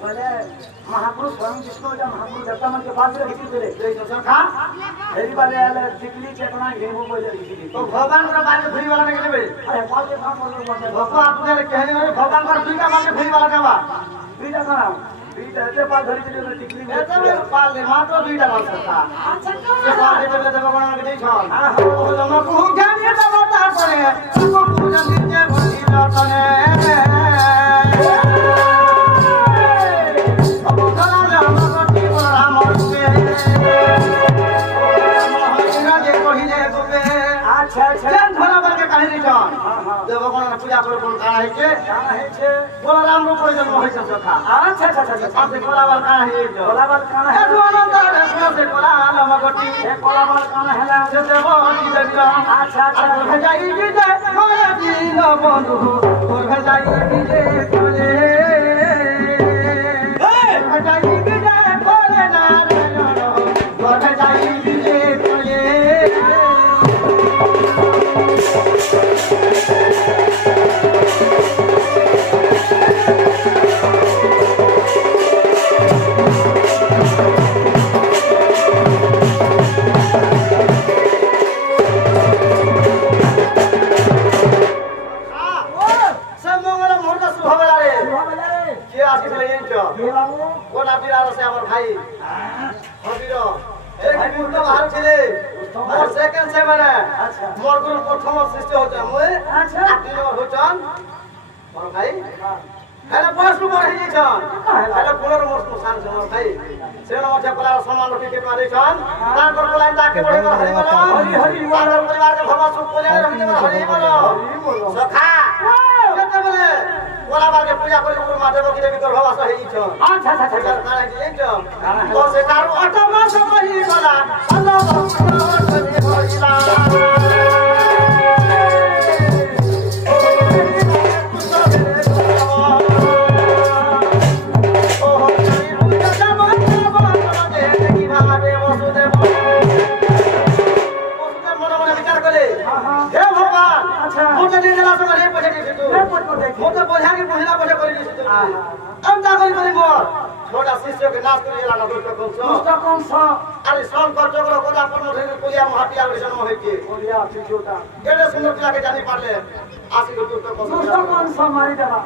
महापुरुष स्वयं जिसको महापुरुष दत्ता मन के पास रखी थी खा हेरी वाले आले टिकली के अपना गेहूं बोले रखी थी तो भगवान का बात फ्री वाला निकले बे अरे पाल के काम बोल भगवान आपने कहने में भगवान का फ्री का बात फ्री वाला का फ्री का ना फ्री रहते पाल धरी के टिकली में तो पाल ले मात्र फ्री का बात करता अच्छा तो पाल दे ले जगह बना के दे छन हां तो हम को क्या नहीं तो बता पड़े को पूजन दीजिए भोली लटने पूजा कर काना है के बोला राम रूप रे जन्म होय सखा अच्छा अच्छा अच्छा पासे कोलावाल काना है कोलावाल काना है अनंत रे से कोलाल मगटी ए कोलावाल काना है से देव की जगह अच्छा अच्छा भेजाई जी जे मोरे दीन बंधु और भेजाई जी जे कोले भेजाई जी जे कोले नारायण और भेजाई जी जे कोले छोटा शिष्य के नाश कर दिला ना दुष्ट कौन सा अरे सोन कर जगरो कोदा पर मोधे कोलिया महापिया के जन्म होय के कोलिया छिछोटा एडे सुंदर पिला के जानी पारले आसी के दुष्ट कौन सा मारी देला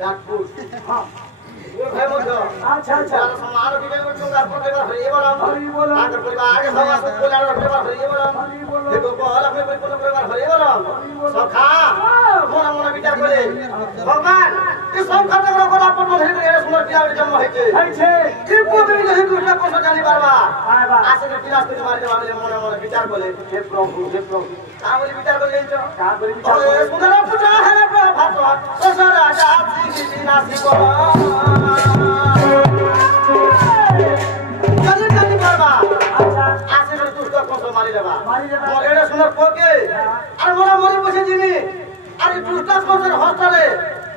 डाकपुर हां वो भाई मोधो अच्छा अच्छा समाज के में चुंगा पर देगा हरि बोला आगे परिवार आगे समाज को कोलिया रखे बा हरि बोला देखो बोल अपने परिवार हरि बोला सखा मोना मोना विचार करे भगवान इस सब खतरा को अपन मोधे के सुंदर पिया के जन्म है के ई पुत्री नहीं दुष्ट को जानी बारबा आसे के विनाश के मारे वाले मोना मोना विचार करे हे प्रभु का बोली विचार कर लेंचो का बोली विचार सुंदर पूजा है ना भात ससुर राजा जी विनाशी को जल्दी जल्दी बारबा अच्छा आसे के दुष्ट को मारी देबा मोरे सुंदर को के अरे मोरा मोरी बसे जिनी अरे दुष्ट को हस्तले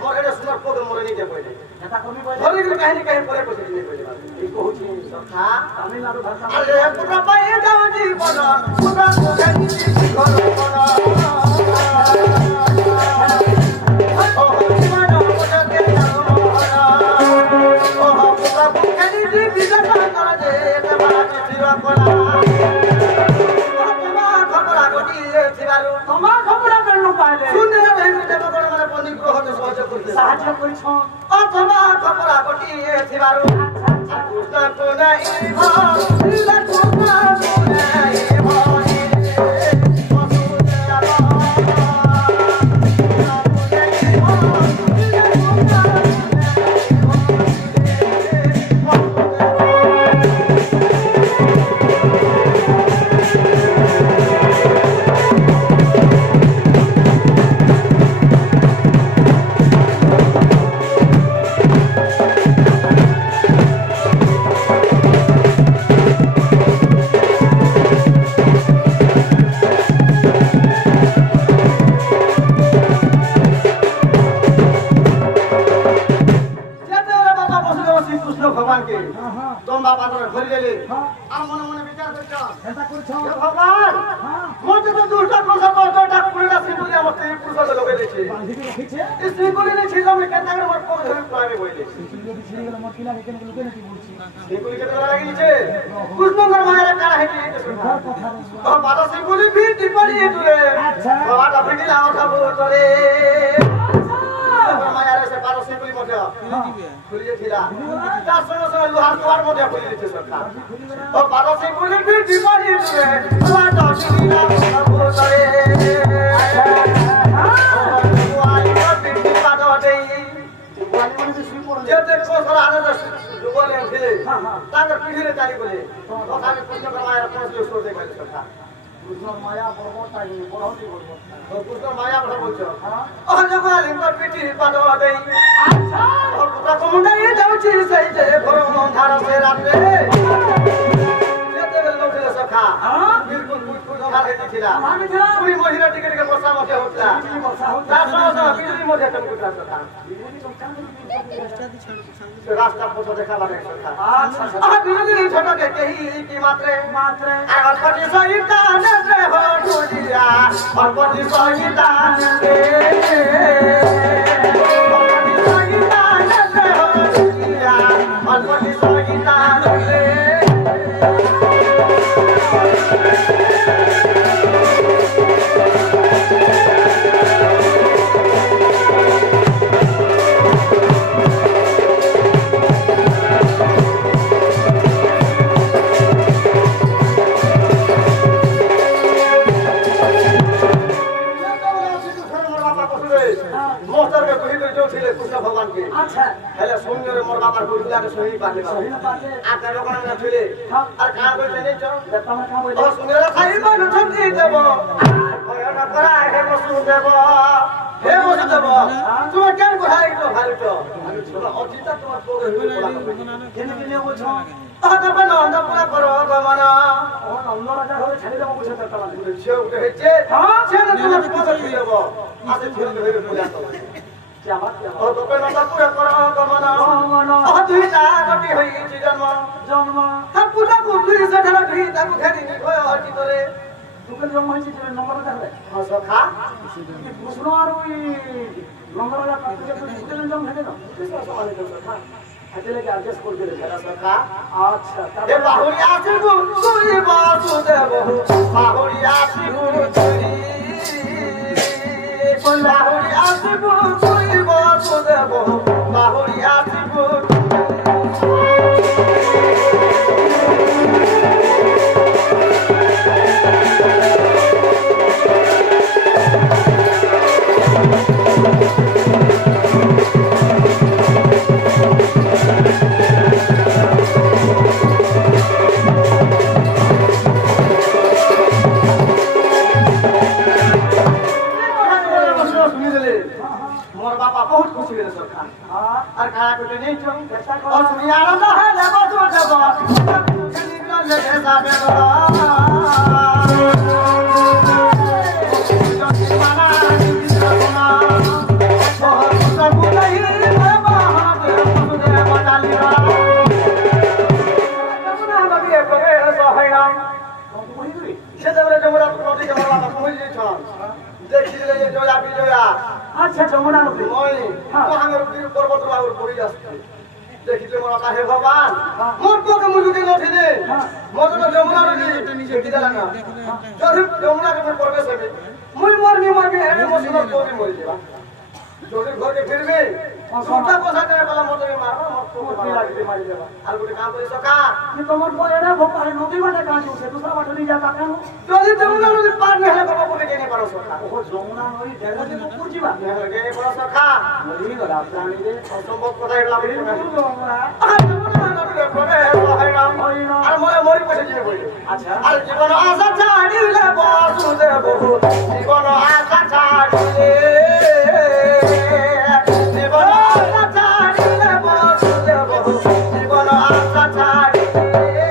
मोरे सुंदर को मोरे नहीं दे पहिले नेता कोनी बोले मोरे के कहानी कहे परे बसे जिनी पहिले ई कहूची सखा तमिलनाडु भाषा अरे पुरा पाए जावजी बोला पुरा को गनी घर बोला ओ दीवाना बोला के जाओ ओ पुरा को गनी बिजा कर दे ते बात फिरा बोला साहाଯ୍य কৰিছ অথবা খবৰা কটি এথিবাৰু কৃষ্ণ কোনাই ভীলা কোনাই ভনী কৃষ্ণ ভগবানকে হ্যাঁ হ্যাঁ তোম বাবা ধরে ধরে গেলে হ্যাঁ আর মনে মনে বিচার করছ এটা করছ হে ভগবান হ্যাঁ মতে তো দুটা প্রসাদ দুটা পুরোটা সিঁদুরে আমার স্ত্রী পুরুষ লোকে দিয়েছে বাঁধি রেখেছে এই সিঁদুরে ছিল আমি কেন আমার পর ধরে প্রাণে বইলে যদি ছিঁড়ে গেল মোর কিনা এখানে লুকে নাকি বলছি সিঁদুরে কেটে লাগিয়েছে কৃষ্ণঙ্কর মায়ের কারা হেঁটে ঘর কথা তো বাবা সিঁদুরে ভিড় পড়িয়ে তুলে আচ্ছা বাবাটা ভিড়িলা ওঠা করে মায়ের এসে পারো সিঁদুরি মধ্যে খুলিয়েছিল তার সঙ্গে সঙ্গে লোহার তোয়ার মধ্যে খুলে দিচ্ছে সরকার ও বাবা সিঁদুরে ভিড় পড়িয়ে তুলে বাবাটা ভিড়িলা ওঠা করে যেতে কোসরা আনন্দ বলে উঠলে তাদের পিড়িরে চালি বলে ওখানে কৃষ্ণ মায়ের পৌঁছলে সরে গেল সরকার কৃষ্ণ মায়া পর্বতটাই বড়টি পর্বত তো কৃষ্ণ মায়া কথা বলছো ও জগা লিঙ্গর পিঠি পাদো দেই আচ্ছা ও পুত্র কমুন্ডাই যাଉଛି সেই যে ভরম ধার সে রাতে যেতে গেল উঠলে সখা বিলকুল কুল ধার হেঁটেছিল তুই মহিলা টিকে টিকে বর্ষা মধ্যে হচ্ছিলা তার সঙ্গে বিজলি মধ্যে তুমি কুটলা সখা রাস্তা পথ দেখা লাগে সরকার আচ্ছা বিরোধী ছোটকে কেহি কি মাত্রে মাত্রে আর অল্পটি সহিতা নে হো দুনিয়া অল্পটি সহিতা নে অল্পটি সহিতা নে হো দুনিয়া অল্পটি সহিতা নে আচ্ছা হেলে সুন্দর মোর বাবার বুঝলাকে সহি পাতে সহি না পাতে আর কারো কোন না থইলে আর কা কইতে নেই চো তোমরা কা বলে ও সুন্দর খাইব না ছুটি দেব ভয়না করা হে বসু দেব হে বসু দেব তুমি কেন কোথায় তো ভালো তো আমি ছোট অজিতা তোমার পরে হইবে বলা কেন কেন বলছো তবে না অন্ধ পুরা করো গমন ও অন্য রাজা হলে ছেড়ে দেব বুঝতে পারতাম সে উঠে হেছে সে না তোমার পরে দেব আসে ছেড়ে হইবে বলা তো ও তবে না পুরা করো গমন ও দুইটা গটি হইছি জন্ম জন্ম পুরা বুদ্ধি সেঠালা ভিতা মুখেরি নিখয় অতি তোরে তোকে জন্ম হয়েছে যে নম্বর রাজা হলে সখা প্রশ্ন আর ওই নম্বর রাজা তুই তোকে জন্ম থেকে না এতলেকে অ্যাডজাস্ট করে দিলে সখা আচ্ছা এ বাহুরি আসিবু তুই বাসুদেব বাহুরি আসিবু তুই বাহুরি আসিবু তুই বাসুদেব বাহুরি আসিবু मोर बाबा बहुत खुशी भेल सरकार আর খায়া করতে নেই চো ও তুমি আনন্দ হয় দেব তো দেব নিকল লেগে যাবে আচ্ছা যমুনা নদী দেখিলে মোর হে ভগবান মোর পকে মুজুকে নথিলে মোর তো যমুনা নদী দেখি দিলা না যদি যমুনাকে মোর প্রবেশ হবে মুই মরবি এনে মোর সুন্দর তোবি মরি যাবা যদি ঘরকে ফিরবে সুটা কথা করে বলা মোর তোকে মারবা মোর তোকে লাগবে মারি যাবা আর গোটে কাম করে সকা কি তোমার বয়রা ভোপাল নদী মানে কাছে উঠে দুসরা বাট নিয়ে যা কাকা যদি যমুনা নদী পার না হলে বাবা বলে গেনে পারো সকা ও যমুনা নদী দেড় দিন পুকুর যাবা নেহলে গেনে পারো সকা নদী গলা প্রাণী রে অসম্ভব কথা এগুলা বলি না যমুনা আর মরে মরি পয়সা জিনে বইলে আচ্ছা আর জীবন আশা ছাড়িলে বাসুদেব জীবন আশা ছাড়িলে জীবন আশা ছাড়িলে বাসুদেব জীবন আশা ছাড়িলে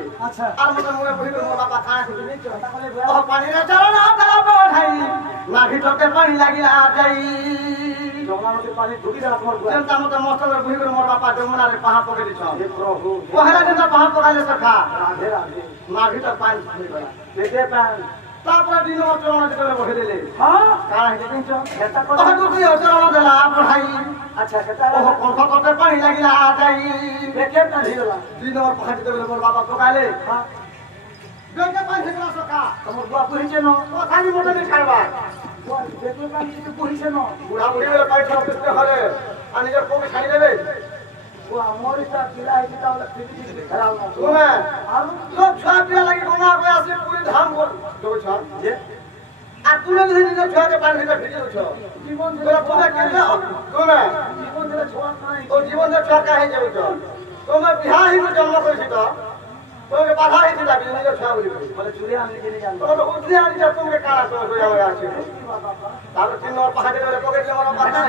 देले अच्छा আর মত মুয়ে বহি মোর বাবা কানা খুঁজে নিছ ও পানিরে চরণ তালা বঠাই না ভিতরতে পানি লাগিলা যাই যমুনা নদীর পানি ঢুকি গেল তোমার গুয়া যেমন মত মস্তর বহি মোর বাবা যমুনারে পাহা পকে দিছ হে প্রভু পহেলা দিন পাহা পকালে সখা রাধে রাধে না ভিতর পানি হই গলা দেখে প্যান তারপরে দিন চরণ দিতে বহি দিলে হ্যাঁ কানা হিতে দিছ এটা ও কথা দুই চরণ দেলা বঠাই আচ্ছা সেটা ও কোন করতে পানি লাগিলা যাই দেখে প্যান হিলা দিন পাহা দিতে মোর বাবা পকালে হ্যাঁ গঙ্গা পানি থেকে সখা তোমার গুয়া পুহিছে ন কথানি মতো নি ছাড়বা গুয়া দেখে প্যান কিছু পুহিছে ন বুড়া বুড়ি বলে পাইছ অফিসতে হলে আর নিজের কবি ছাড়ি দেবে গুয়া মরিটা কিলা হইছে তাহলে ফিটি খারাপ না তুমি আর লোক ছুয়া পিয়া লাগি গঙ্গা কই আসে পুরি ধাম কর দেব ছ যে আর তুমি যদি নিজের ছুয়াকে পানি ভিতরে ভিজে দেছ জীবন তোরা তুমি কেন তুমি জীবন দিলে ছোঁয়া নাই ও জীবন যে ছুয়া কাহে যাউছ তুমি বিহা হি জন্ম করেছি তো তোমাকে বাধা হইছে যাবি নিজের ছুয়া বলি বলে চুরি আনলি জেনে জানবো তোমাকে উঠলে আনি যা তুমি কানা তো হয়ে আছে তারপর তিন নম্বর পাহাড়ে ধরে পকেট জমা পাতা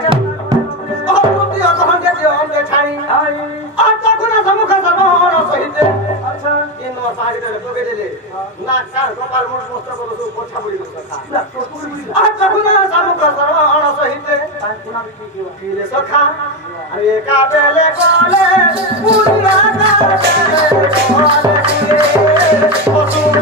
ও মুক্তি তখন যে অন্ধে ছাই আর তখন সমুখ সর্বহর সহিতে আচ্ছা তিন নম্বর পাহাড়ে ধরে পকেট দিলে না কার কপাল মোট মস্ত করো তো কথা বলি কথা আর তখন সমুখ সর্বহর সহিতে দিলে সখা আরে কাবেলে গলে পুরিয়া কাবেলে গলে পশুলে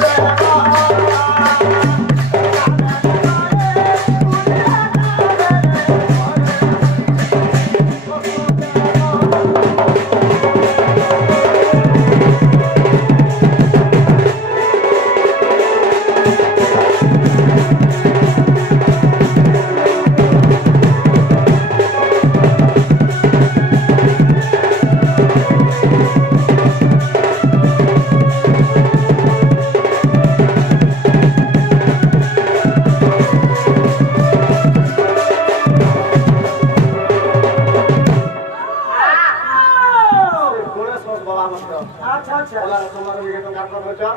আচ্ছা আচ্ছা তোমার তোমার কাজ করছো